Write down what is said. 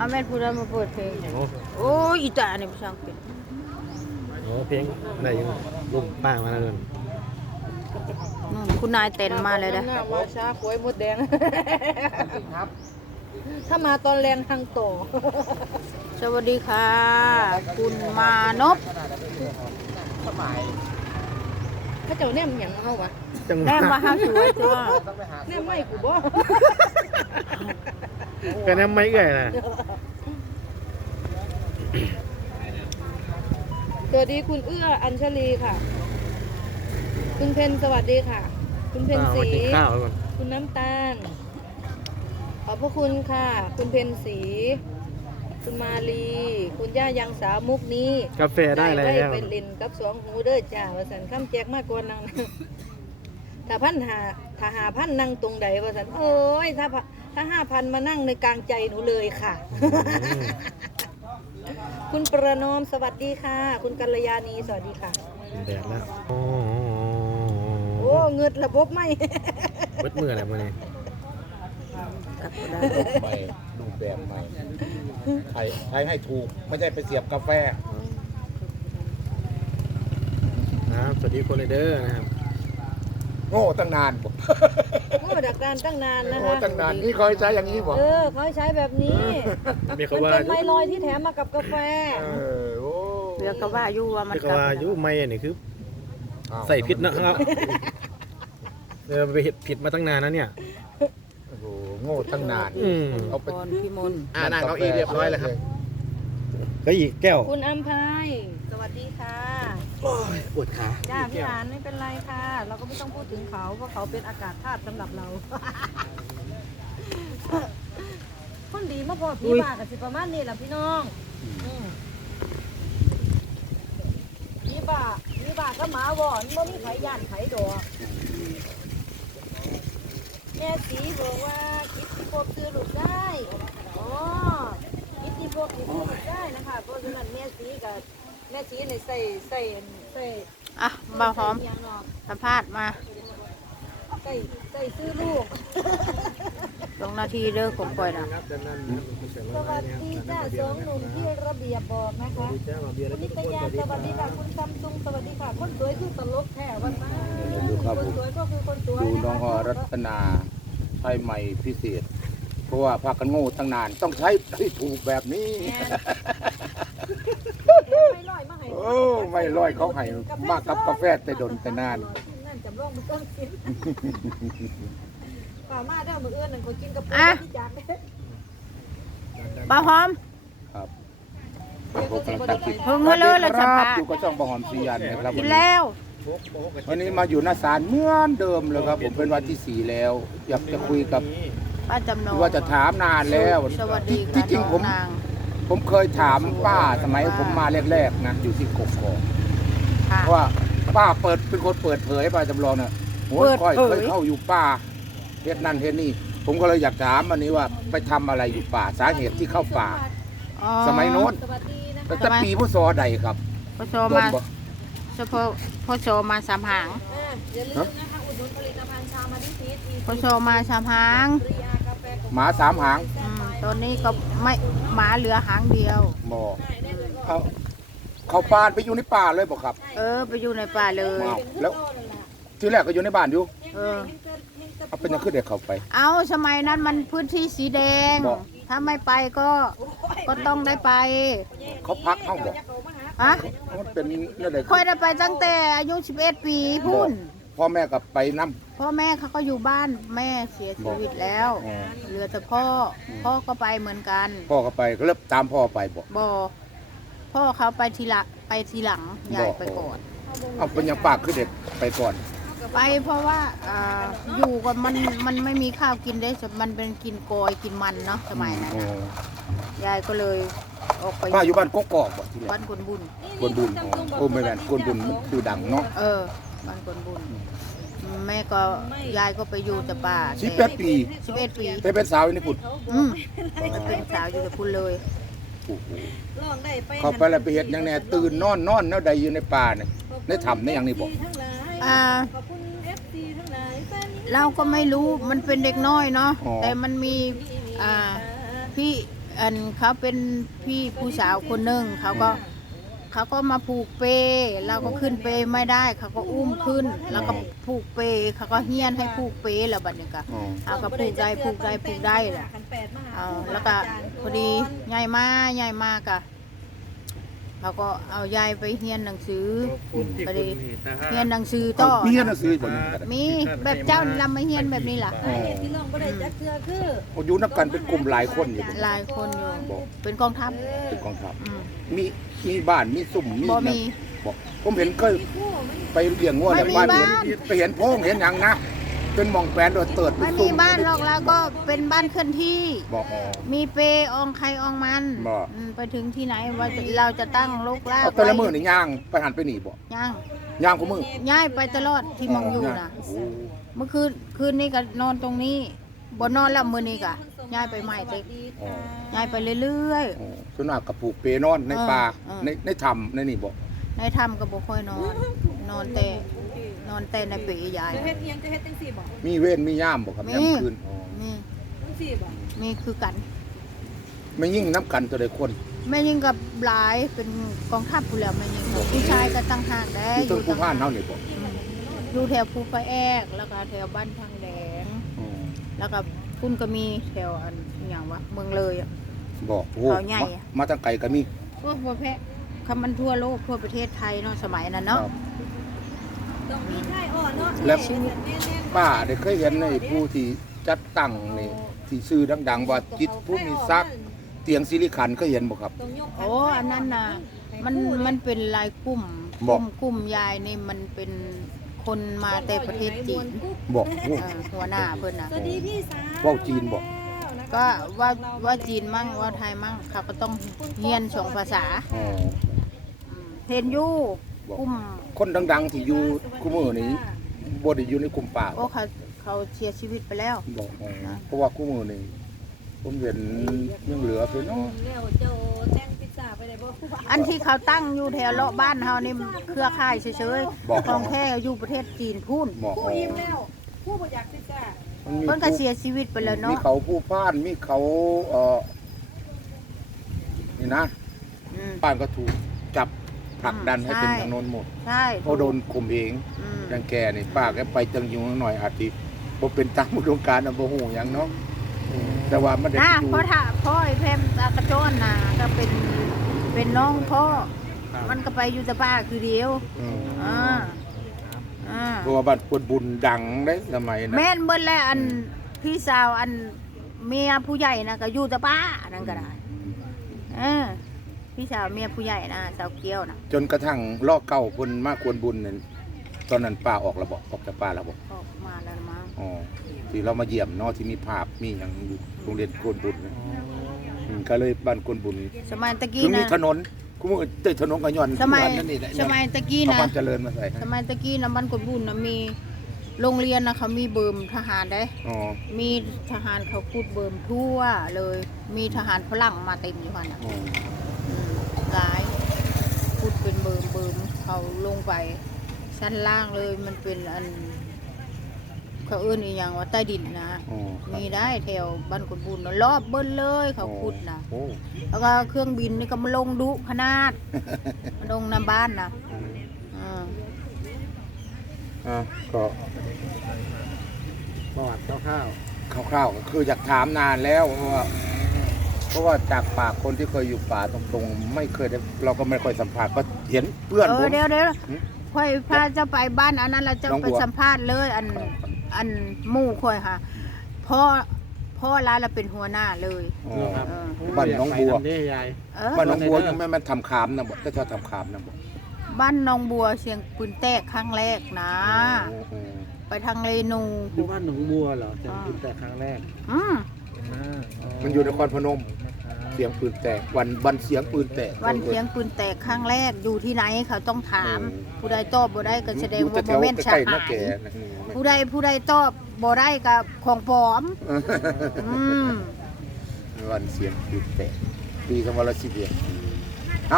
เอาแม่นพูดแล้วมาเปิดเพลง โอ้โอ้ยอีตาเนี่ยภาษาอังกฤษโหเพลงได้ยังลุงป้ามาแล้วเงินนู่นคุณนายเต้นมาเลยนะหน้ามาช้าควยมดแดง ถ้ามาตอนแรงทางต่อสวัสดีค่ะ คุณมานพถ้าเจ้าแนมหยังเอาวะจังหแม่มาห้าสวยจ้าแนมไม่กูบ่ ก็น้ำไม่เอื่อยนะสวัสดีคุณเอื้ออัญชลีค่ะ คุณเพนสวัสดีค่ะ คุณเพนอ้าวสีมากินข้าวก่อนคุณน้ำตาล ขอบพระคุณค่ะ คุณเพนสี คุณมาลี คุณย่ายังสาวมุกนี้กาแฟได้แล้วว้เป็นลินกับสองหูเด้อจ้าว่าสันข้ามแจกมากกว่านังถ้าพันหา ถ้าหาพันนั่งตรงใดว่าสันโอ้ยถ้าพะถ้าห้าพันมานั่งในกลางใจหนูเลยค่ะอืมคุณประนอมสวัสดีค่ะ คุณกัลยาณีสวัสดีค่ะแดดแล้ว โอ้โอ้เงิดระบบไม่เบิดมืออะไรมาเนี่ยกลับมาได้ใหม่รูปแบบใหม่ใครใครให้ถูก ไม่ใช่ไปเสียบกาแฟนะครับ สวัสดีคนเลยเด้อนะครับ โง่ตั้งนานบอกโอ้ดักการตั้งนานนะโง่คะตั้งนานนี่เคยใช้อย่างนี้บอกเออเขาให้ใช้แบบนี้ มีมัเขานว่าเป็นไมลอยที่แถมมากับกาแฟ เออโอ้เรือก็ว่าอยู่ว่ามันมีกเขาลับว่ามาอยุไม่นี่คือ อ้าวใส่ผิดนะครับเออไปเห็ดผิดมาตั้งนานนะเนี่ย โอ้โหโง่ตั้งนาน อืมเอาไปพรพิมลอ่านเก้าอี้เรียบร้อยแล้วครับ ก็อีกแก้ว คุณอัมพาย สวัสดีค่ะป วดขาจ้าพี่หานไม่เป็นไรค่ะ เราก็ไม่ต้องพูดถึงเขาเพราะเขาเป็นอากาศธาตุสำหรับเรา คนดีมาพอพี่บ้ากับสิประมาณนี้แหละพี่น้องอืมพี่บ้าพี่บ้าก็หมาหวอนว่ามีไผย่านไผดอกแม่สีบอกว่าคิดที่พบซื้อลูกได้อ๋อคิดที่พบซื้อลูกได้นะคะเพราะฉะนั้นแม่สีกับ แม่สีในใส่ใส่ใส่อะบ่าวหอมใส่ยังเนาะสัมภาษณ์มาใส่ใส่ซื้อลูก ลงนาทีเด้อของปล่อยนะสวัสดีจ้าสองหนุ่มที่ระเบียบบอกนะคะคุณนิตยาสวัสดีค่ะคุณซัมซุงสวัสดีค่ะคนสวยคือตลกแท้วันมาดูครับคนสวยก็คือคนสวยดูนะคะน้องอรัตนาไทยใหม่พิเศษ เพราะว่าพากันโง่ตั้งนานต้องใช้ให้ถูกแบบนี้ไม่ล อยมาให้โอ้ไม่ร้อยเขาให้มากกับกาแฟแต่ดนแต่นานนั่นจำลองมันต้องกินป่ามาเด้อมือเอื้อนนั่นเขากินกับปูที่จากเนี่ยบ่าวหอมครับเดี๋ยวก็จะบ่ได้ไปเพิ่งมาเลยละสัมภาษอยู่ณ์กับช่องประหอมสียันนะครับกินแล้ววันนี้มาอยู่หน้าศาลเหมือนเดิมเลยครับ ผมเป็นวันที่สี่แล้ว อยากจะคุยกับป้าจำนงว่าจะถามนานแล้วสวัสดีที่ค่ะจริงน้ผองมนาง ผมเคยถามป้าสมัยผมมาแรกๆนะอยู่ที่กกอกค่ะเพราะว่าป้าเปิดเป็นคนเปิดเผยป้าจำลองเนี่ยโอ้ยเปิดก้อยเผยเคยเข้าอยู่ป่าเฮ็ดนั่นเฮ็ดนี่ ผมก็เลยอยากถามอันนี้ว่าไปทำอะไรอยู่ป่าสาเหตุที่เข้าป่า อ๋อ สมัยโน้น สวัสดีนะตั้คะงแต่ปีพศใดครับพ่อโซโดนมาบ่เฉพาะพ่อโซมาสามหางอ่าอย่าลืมนะคะอุดหนุนผลิตภัณฑ์ชามาดิฟีทีพ่อโซมาสามหาง รีอากาแฟของหมาสามหางอืม ตอนนี้ก็ไม่หมาเหลือหางเดียวบ่เอาเขาป่านไปอยู่ในป่าเลยบอกครับเออ ไปอยู่ในป่าเลยว้าวแล้วที่แรกก็อยู่ในบ้านอยู่เออ เอาเป็นยังขึ้นเด็กเข้าไป เอาสมัยนั้นมันพื้นที่สีแดง บอก ถ้าไม่ไปก็ก็ต้องได้ไปเขาพักเข้าบอกฮะมันเป็นนั่นเลยค่อยได้ไปตั้งแต่อายุ 11 ปีพุ่น พ่อแม่กับไปน้พ่อแม่เขาก็อยู่บ้านแม่เสียชีวิตแล้วอ๋อ เหลือแต่พ่ออพ่อก็ไปเหมือนกันำพ่อก็ไปก็เริ่มตามพ่อไปบอก บอพ่อเขาไปทีหลังไปทีหลังยายไปก่อน เอาเป็นยังปากขึ้นเด็กไปก่อนไปเพราะว่าอ่าอยู่กับมันมันไม่มีข้าวกินได้สมันเป็นกินโกยกินมันเนาะสมัยนั้นโอ้น่ะยายก็เลยออกไปป้าอยู่บ้านกกอกบ่ที่แรบ้ากนคนบุญกวนบุญอ๋อโอ้ไม่แม่นกวนบุญมันคือดังเนาะเออ บ้านคนบุญ แม่ก็ยายก็ไปอยู่แต่ป่าสิบแปดปีสิบเอ็ดปี ไปเป็นสาวอยู่ในพุ่นอืมจะเป็นสาวอยู่แต่พุ่นเลยโอ้โหลองได้ไปเขาไปแล้วไปเฮ็ดหยังแน่ตื่นนอนนอนแนวใดอยู่ในป่าเนี่ยในถ้ำในหยังนี่บอกทั้งหลายอ่าขอบคุณ FC ทั้งหลายแฟนคลับเราก็ไม่รู้มันเป็นเด็กน้อยเนาะแต่มันมีอ่าพี่อันเขาเป็นพี่ผู้สาวคนหนึ่งเขาก็ เขาก็มาผูกเปเราก็ขึ้นเปไม่ได้ เขาก็อุ้มขึ้น แล้วก็ผูกเปเขาก็เฮียนให้ผูกเปแล้วบัดนี้ก็อ๋อเอาก็ผูกได้ผูกได้ผูกได้แหละขันแปดมาหาเอาแล้วก็พอดียายมาใหญ่มากอะ เขาก็เอายายไปเฮียนหนังสือพอดีเฮียนหนังสือต่อมีเงินหนังสือบ่นี่ก็ได้มีแบบเจ้าลำมาเฮียนแบบนี้ล่ะสาเหตุที่น้องบ่ได้จักเทื่อคือโอ้อยู่นับกันเป็นกลุ่มหลายคนอยู่บ่หลายคนอยู่บอกเป็นกองทัพเป็นกองทัพอืมมีมีบ้านมีสุ่มมีบ่หยังมีบอกผมเห็นเคยมีคู่มันไปเลี้ยงงัวไม่ในมีบ้านบ้านเห็นไปเห็นโพงเห็นหยังนะ เป็นหมองแปลนโดยเติดเป็ไม่นมีสุ่มบ้านหรอกแล้วก็เป็นบ้านเคลื่อนที่ บอกอ๋อ มีเปอองใครอองมันบ่ อืมไปถึงที่ไหนว่าจะเราจะตั้งลูกลากเอาแต่ละมื้อนี่ย่างไปหันไปนี่บ่ย่างย่างกูมือย้ายไปตลอดที่มองอยู่นะ โอ้โหเมื่อคืนคืนนี้ก็นอนตรงนี้บนนอนแล้วมื้อนี้ก็ย้ายไปใหม่เต็กอ๋อย้ายไปเรื่อย อ๋อส่วนมากกับผูกเปนอนในป่าเออในในถ้ำในนี่บ่ ๆ ในถ้ำก็บ่ค่อยนอน นอนแต่ นอนแต่ในเปรยายจะเฮ็ดเอียงจะเฮ็ดจังซี่บ่มีเว้นมีย่ามบ่ครับมียามคืนอ๋อมีจังซี่บ่มีคือกันไม่ยิ่งน้ำกันตัวใดคนแม่ยิงกับหลายเป็นกองทัพผู้แล้วแม่ยิงกับผู้ชายก็ตั้งหากได้ที่ต้นผู้พานต่างเฮานี่บ่อืมอยู่แถวภูพระแอกแล้วก็แถวบ้านทางแดงอ๋อแล้วก็คุณก็มีแถวอันอหย่างวะเมืองเลยอะบอกโอ้เขาใหญ่มาอะมาทางไกลก็มีพวกประเภทคำมันทั่วโลกทั่วประเทศไทยเนาะสมัยนั้นเนาะครับ ต้องมีชายอ่อนเนาะแล้วชีวิตแน่ๆป้าได้เคยเห็นในผู้ที่จัดตั้งนี่ที่ชื่อดังๆว่าจิตผู้มีทรัพย์เตียงสิริขันธ์เคยเห็นบ่ครับต้องยกโอ้อันนั้นน่ะ มันมันเป็นลายกลุ่มกบอก ลุ่มกลุ่มยายนี่มันเป็นคนมาแต่ประเทศจีนบอกโอ้ เออหัวหน้าเพิ่นน่ะ สวัสดีพี่สาวเว้าจีนบอก ก็ว่าว่าจีนมั่งว่าไทยมั่งเขาก็ต้องเรียนสองภาษาอ๋ออืมเห็นอยู่ บอกกลุ่มคนดัง ๆ ที่อยู่คุมือนี้บ่ได้อยู่ในกลุ่มป่าโอ้เขาเขาเสียชีวิตไปแล้วบอกอ๋อเพราะว่าคุมือนี้ผมเห็นยังเหลือไปเนาะแล้วเจ้าแต่งพิซซ่าไปได้บ่อันที่เขาตั้งอยู่แถวเลาะบ้านเฮานี่เครือข่ายเฉยบอกๆของแท้อยู่ประเทศจีนพูนบอกผู้อ๋ออิ่มแล้วผู้บ่อยากพิซซ่ามันมีเพิ่นก็ผู้เสียชีวิตไปแล้วมีเนาะเขาผู้พานมีเขาเอ่อนี่นะอืมบ้านก็ถูกจับ ผลักดันให้เป็นใช่ทางโน้นหมดใช่เพราะโดนข่มเองอืมดังแกนี่ป้าแกไปจังอยู่หน่อยอาจสิบ่เป็นตามอุดมการณ์อะบ่ฮู้หยังเนาะอืมแต่ว่ามันได้นะอยู่ เพราะถ้าพ่อไอ้เพมตากระโจนน่ะก็เป็นเป็นน้องพ่อ มันก็ไปอยู่แต่ป้าคือเดียวอืมอ่าอ่าเพราะว่าบ้านควรบุญดังได้สมัยนั้น แม่นเบิ่นแล้วอันพี่สาวอันเมียผู้ใหญ่น่ะก็อยู่แต่ป้านั่นก็ได้เออ พี่สาวเมียผู้ใหญ่นะสาวเกี้ยวน่ะจนกระทั่งล่อเก่าเพิ่นมาควรบุญนั่นตอนนั้นป้าออกระบอกออกจากป้าแล้วบอกออกมาแล้วมั้งอ๋อที่เรามาเยี่ยมเนาะที่มีภาพมีหยังอยู่โรงเรียนควรบุญนะอืมก็เลยบ้านควรบุญสมัยตะกี้คือมีนะถนนกูมือเตยถนนกันย้อนสมัยนั่นนี่แหละสมัยตะกี้เอานะความเจริญมาใส่สมัยตะกี้นะบ้านกดบุญนะมีโรงเรียนนะเขามีเบิมทหารได้ อ๋อมีทหารเขาพูดเบิมทั่วเลย มีทหารฝรั่งมาเต็มอยู่พันอะ อ๋ออืมหลายพูด เป็นเบิมเบิมเขาลงไปชั้นล่างเลยมันเป็นอัน เขาเอื้นอีหยังว่าใต้ดินนะ อ๋อครับมีได้แถวบ้านกดบุญนะรอบเบิ้ลเลยเขาพูดนะโอ้แล้วก็เครื่องบินนี่ก็มาลงดุขนาดมาลงน้ำบ้านนะอ่าอะก็ประวัติคร่าวคร่าวๆก็คืออยากถามนานแล้วเพราะว่า เพราะว่าจากปากคนที่เคยอยู่ป่าตรงๆ ไม่เคยได้เราก็ไม่ค่อยสัมผัสก็เห็นเพื่อนเอผอม เดี๋ยวเดี๋ยวหืมค่อยพาเจะไปบ้านอันนั้นเราจะน้องไปบัวสัมภาษณ์เลย อันอันหมู่ค่อยค่ะพ่อพ่อร้านเราเป็นหัวหน้าเลยอ๋ๆอครับเออบ้านน้องบัวไปำเด้ยาย เออบ้านหน้องบัวยังไม่มาทำขามนะบอกถ้าจะทำขามนะบอกบ้านหนองบัวเชียงปืนแตกครั้งแรกนะโอ้โหไปทางเรนูอยู่บ้านหนองบัวเหรอจะกินแต่ครั้งแรกอืมอ่า มันอยู่นครพนม เสียงปืนแตกวันวันเสียงปืนแตกวันเชียงปืนแตกครั้งแรกอยู่ที่ไหนเขาต้องถามอืมผู้ใดตอบบ่ได้ก็แสดงอยู่ว่าแถบ่วแม่นๆสใกล้ๆหาน้ายแก่นะอืมผู้ใดผู้ใดตอบบ่ได้กับของปลอมอืมวันเสียงปืนแตกปีสองพันสิบเอ็ด